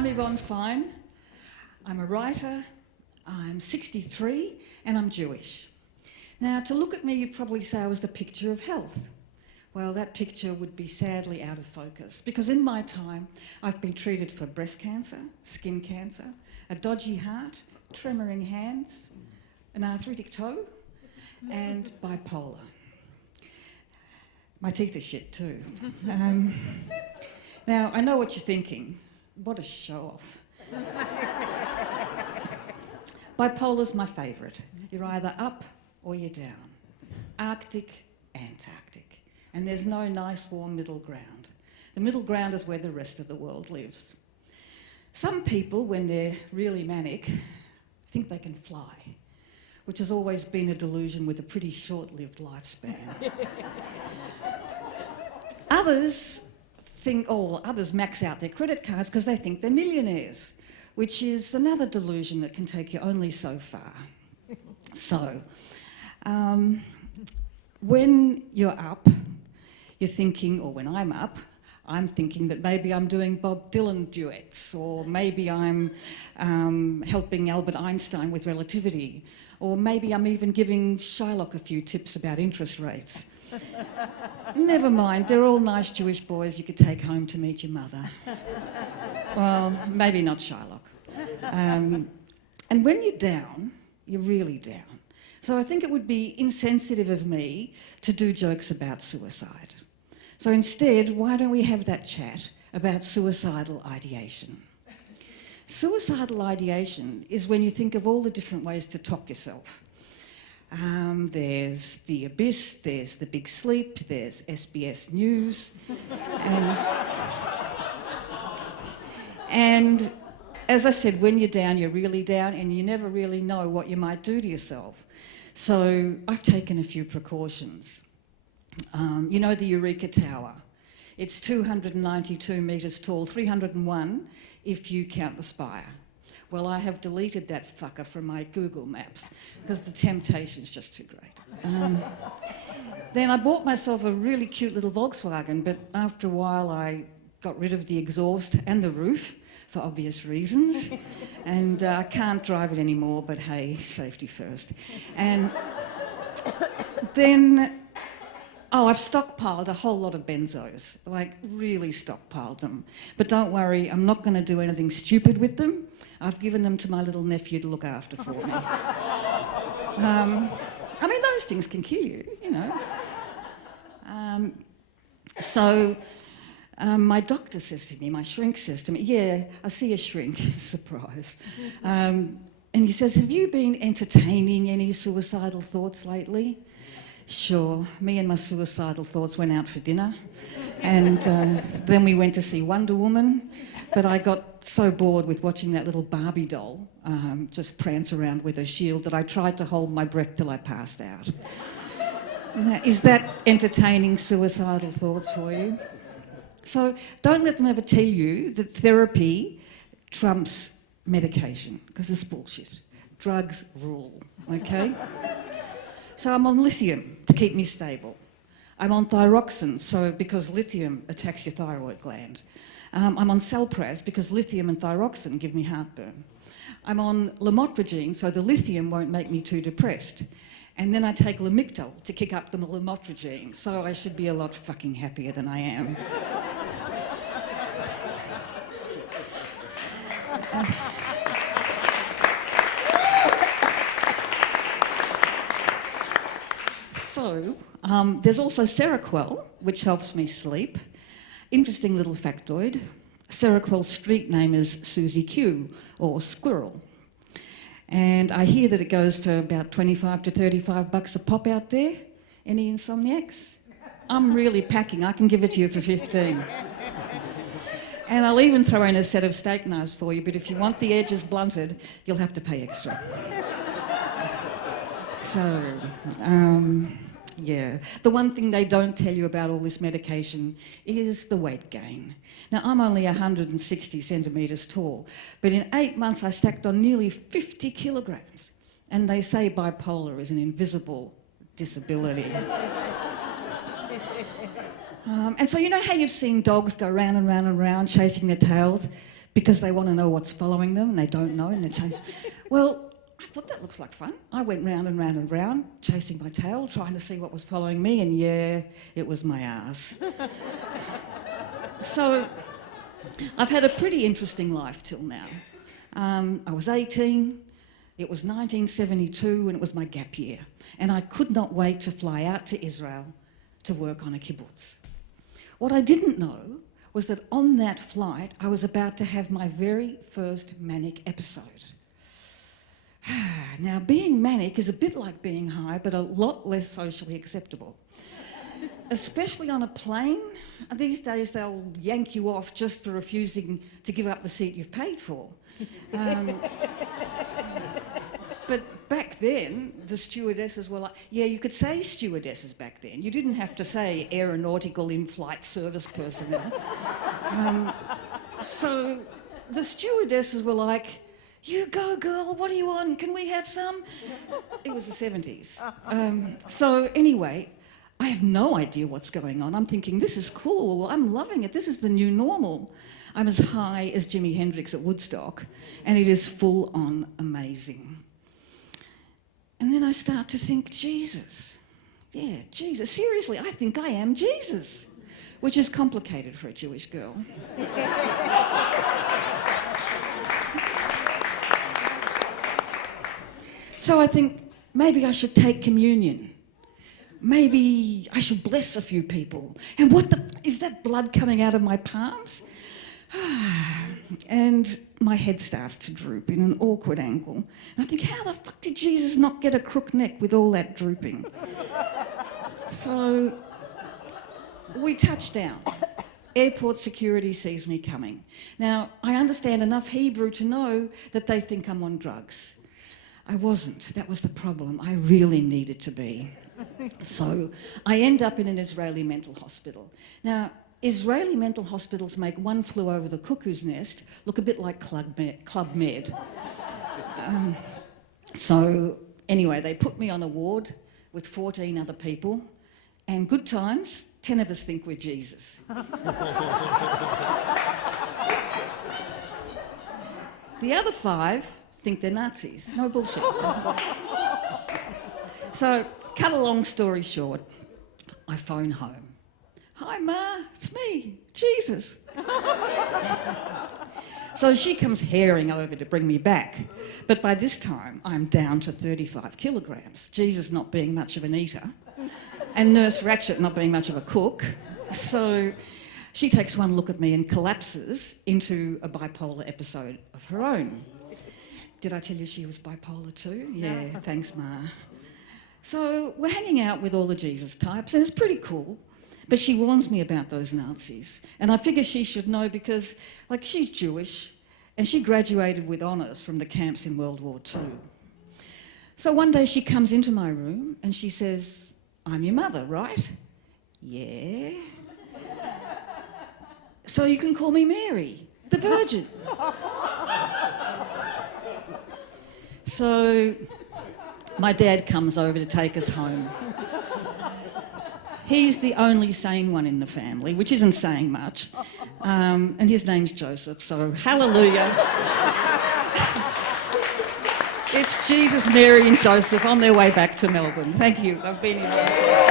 I'm Yvonne Fine. I'm a writer, I'm 63 and I'm Jewish. Now, to look at me, you'd probably say I was the picture of health. Well, that picture would be sadly out of focus because in my time, I've been treated for breast cancer, skin cancer, a dodgy heart, tremoring hands, an arthritic toe, and bipolar. My teeth are shit too. Now, I know what you're thinking. What a show-off. Bipolar's my favourite. You're either up or you're down. Arctic, Antarctic. And there's no nice warm middle ground. The middle ground is where the rest of the world lives. Some people, when they're really manic, think they can fly, which has always been a delusion with a pretty short-lived lifespan. Others max out their credit cards because they think they're millionaires, which is another delusion that can take you only so far. So, when you're up, you're thinking, or when I'm up, I'm thinking that maybe I'm doing Bob Dylan duets, or maybe I'm helping Albert Einstein with relativity, or maybe I'm even giving Shylock a few tips about interest rates. Never mind, they're all nice Jewish boys you could take home to meet your mother. Well, maybe not Shylock. And when you're down, you're really down. So I think it would be insensitive of me to do jokes about suicide. So instead, why don't we have that chat about suicidal ideation? Suicidal ideation is when you think of all the different ways to top yourself. There's the abyss, there's the big sleep, there's SBS News. And as I said, when you're down, you're really down and you never really know what you might do to yourself. So I've taken a few precautions. You know the Eureka Tower? It's 292 metres tall, 301 if you count the spire. Well, I have deleted that fucker from my Google Maps because the temptation's just too great. Then I bought myself a really cute little Volkswagen, but after a while I got rid of the exhaust and the roof for obvious reasons, and I can't drive it anymore, but hey, safety first. And then, I've stockpiled a whole lot of benzos, like really stockpiled them. But don't worry, I'm not going to do anything stupid with them. I've given them to my little nephew to look after for me. I mean, those things can kill you, you know. My doctor says to me, my shrink says to me, yeah, I see a shrink, surprise. And he says, have you been entertaining any suicidal thoughts lately? Sure, me and my suicidal thoughts went out for dinner and then we went to see Wonder Woman, but I got so bored with watching that little Barbie doll just prance around with her shield that I tried to hold my breath till I passed out. Now, is that entertaining suicidal thoughts for you? So don't let them ever tell you that therapy trumps medication, because it's bullshit. Drugs rule, okay? So I'm on lithium to keep me stable. I'm on thyroxine, because lithium attacks your thyroid gland. I'm on Celpraz because lithium and thyroxine give me heartburn. I'm on lamotrigine, so the lithium won't make me too depressed. And then I take Lamictal to kick up the lamotrigine, so I should be a lot fucking happier than I am. There's also Seroquel, which helps me sleep. Interesting little factoid. Seroquel's street name is Susie Q, or Squirrel. And I hear that it goes for about 25 to 35 bucks a pop out there. Any insomniacs? I'm really packing. I can give it to you for 15. And I'll even throw in a set of steak knives for you, but if you want the edges blunted, you'll have to pay extra. So, yeah. The one thing they don't tell you about all this medication is the weight gain. Now, I'm only 160 centimetres tall, but in 8 months I stacked on nearly 50 kilograms. And they say bipolar is an invisible disability. And so you know how you've seen dogs go round and round and round chasing their tails? because they want to know what's following them and they don't know and they're chasing. Well, I thought that looks like fun. I went round and round and round, chasing my tail, trying to see what was following me, and yeah, it was my arse. So I've had a pretty interesting life till now. I was 18, it was 1972, and it was my gap year, and I could not wait to fly out to Israel to work on a kibbutz. What I didn't know was that on that flight I was about to have my very first manic episode. Now, being manic is a bit like being high, but a lot less socially acceptable. Especially on a plane. These days they'll yank you off just for refusing to give up the seat you've paid for. But back then, the stewardesses were like, yeah, you could say stewardesses back then. You didn't have to say aeronautical in-flight service personnel. So the stewardesses were like, you go, girl, what do you want? Can we have some? It was the 70s. So anyway, I have no idea what's going on. I'm thinking, this is cool. I'm loving it. This is the new normal. I'm as high as Jimi Hendrix at Woodstock, and it is full on amazing. And then I start to think, Jesus. Yeah, Jesus. Seriously, I think I am Jesus, which is complicated for a Jewish girl. So I think maybe I should take communion. Maybe I should bless a few people. And what the... is that blood coming out of my palms? And my head starts to droop in an awkward angle. And I think, how the fuck did Jesus not get a crook neck with all that drooping? So we touch down. Airport security sees me coming. Now, I understand enough Hebrew to know that they think I'm on drugs. I wasn't. That was the problem. I really needed to be. So I end up in an Israeli mental hospital. Now, Israeli mental hospitals make One Flew Over the Cuckoo's Nest look a bit like Club Med. So anyway, they put me on a ward with 14 other people, and good times, 10 of us think we're Jesus. The other 5 think they're Nazis. No bullshit. So, cut a long story short, I phone home. Hi, Ma, it's me, Jesus. So she comes herring over to bring me back. But by this time, I'm down to 35 kilograms, Jesus not being much of an eater, and Nurse Ratchet not being much of a cook. So she takes one look at me and collapses into a bipolar episode of her own. Did I tell you she was bipolar too? Yeah, thanks, Ma. So we're hanging out with all the Jesus types, and it's pretty cool. But she warns me about those Nazis. And I figure she should know because, like, she's Jewish, and she graduated with honours from the camps in World War II. So one day she comes into my room and she says, I'm your mother, right? Yeah. So you can call me Mary, the Virgin. So my dad comes over to take us home. He's the only sane one in the family, which isn't saying much. And his name's Joseph, so hallelujah. It's Jesus, Mary and Joseph on their way back to Melbourne. Thank you. I've been in.